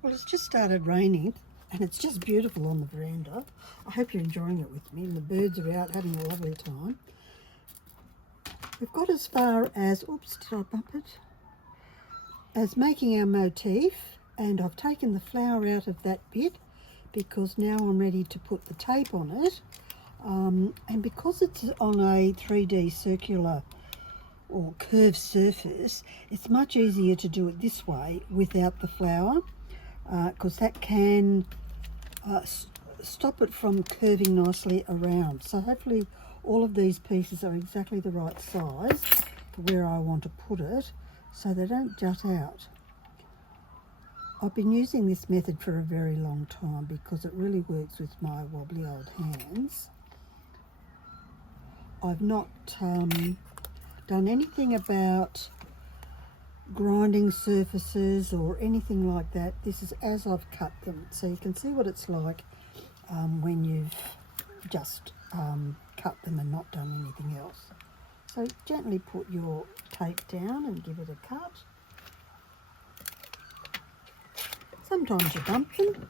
Well, it's just started raining and it's just beautiful on the veranda. I hope you're enjoying it with me, and the birds are out having a lovely time. We've got as far as, oops, did I bump it? As making our motif, and I've taken the flower out of that bit because now I'm ready to put the tape on it. And because it's on a 3D circular or curved surface, it's much easier to do it this way without the flower, because that can stop it from curving nicely around. So hopefully all of these pieces are exactly the right size for where I want to put it, so they don't jut out. I've been using this method for a very long time because it really works with my wobbly old hands. I've not done anything about grinding surfaces or anything like that. This is as I've cut them, so you can see what it's like when you've just cut them and not done anything else. So gently put your tape down and give it a cut. Sometimes you bump them,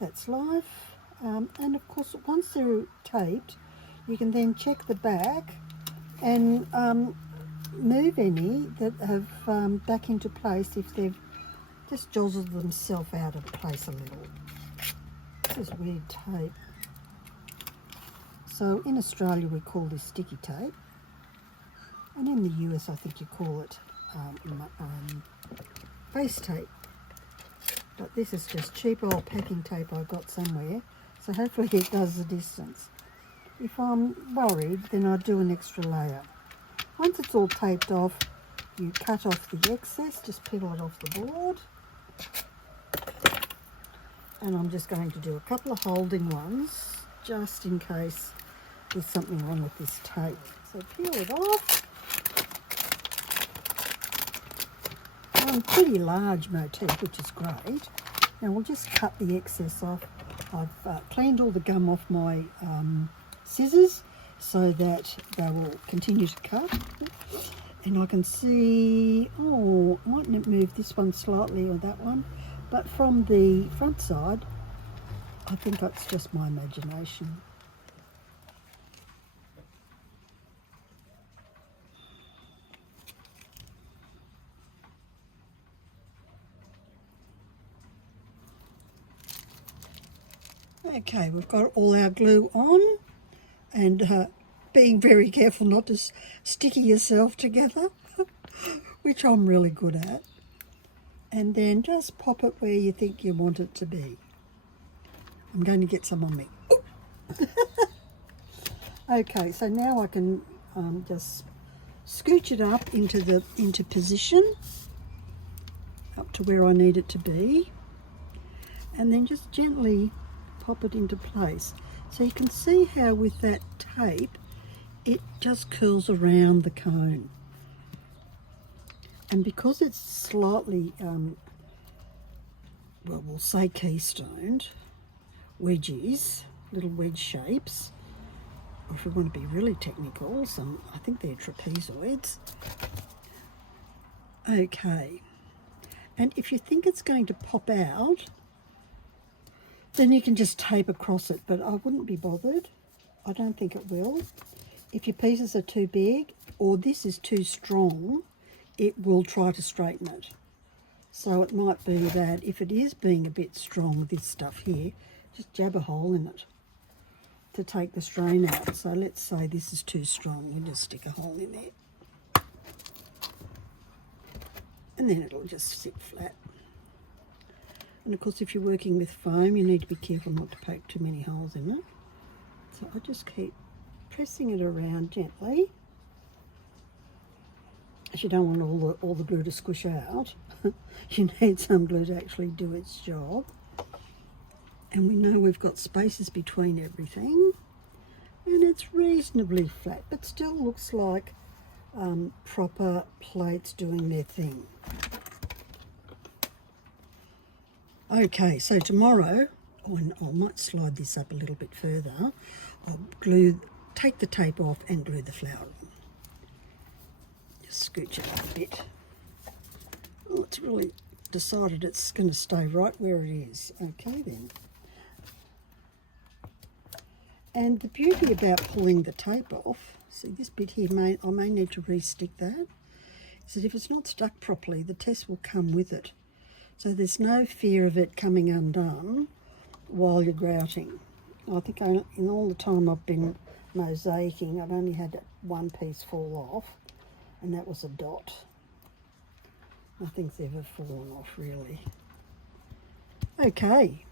that's life. And of course, once they're taped, you can then check the back and move any that have back into place if they've just jostled themselves out of place a little. This is weird tape. So in Australia we call this sticky tape, and in the US I think you call it face tape. But this is just cheap old packing tape I got somewhere, so hopefully it does the distance. If I'm worried, then I do an extra layer. Once it's all taped off, you cut off the excess, just peel it off the board. And I'm just going to do a couple of holding ones, just in case there's something wrong with this tape. So peel it off. Pretty large motif, which is great. Now we'll just cut the excess off. I've cleaned all the gum off my scissors so that they will continue to cut. And I can see, oh, I might move this one slightly or that one, but from the front side, I think that's just my imagination. Okay, we've got all our glue on, and being very careful not to sticky yourself together, which I'm really good at. And then just pop it where you think you want it to be. I'm going to get some on me. Okay, so now I can just scooch it up into position, up to where I need it to be, and then just gently pop it into place. So you can see how with that tape it just curls around the cone, and because it's slightly well, we'll say keystoned wedges, little wedge shapes, or if we want to be really technical, I think they're trapezoids. Okay, and if you think it's going to pop out, then you can just tape across it, but I wouldn't be bothered. I don't think it will. If your pieces are too big or this is too strong, it will try to straighten it. So it might be that if it is being a bit strong, this stuff here, just jab a hole in it to take the strain out. So let's say this is too strong, you just stick a hole in there. And then it'll just sit flat. And of course, if you're working with foam, you need to be careful not to poke too many holes in it. So I just keep pressing it around gently, as you don't want all the glue to squish out. You need some glue to actually do its job. And we know we've got spaces between everything, and it's reasonably flat, but still looks like proper plates doing their thing. Okay, so tomorrow, I might slide this up a little bit further. I'll take the tape off and glue the flower on. Just scooch it up a bit. Oh, it's really decided it's going to stay right where it is. Okay then. And the beauty about pulling the tape off, see this bit here, I may need to re-stick that, is that if it's not stuck properly, the test will come with it. So there's no fear of it coming undone while you're grouting. I think in all the time I've been mosaicing, I've only had one piece fall off, and that was a dot. Nothing's ever fallen off really. Okay,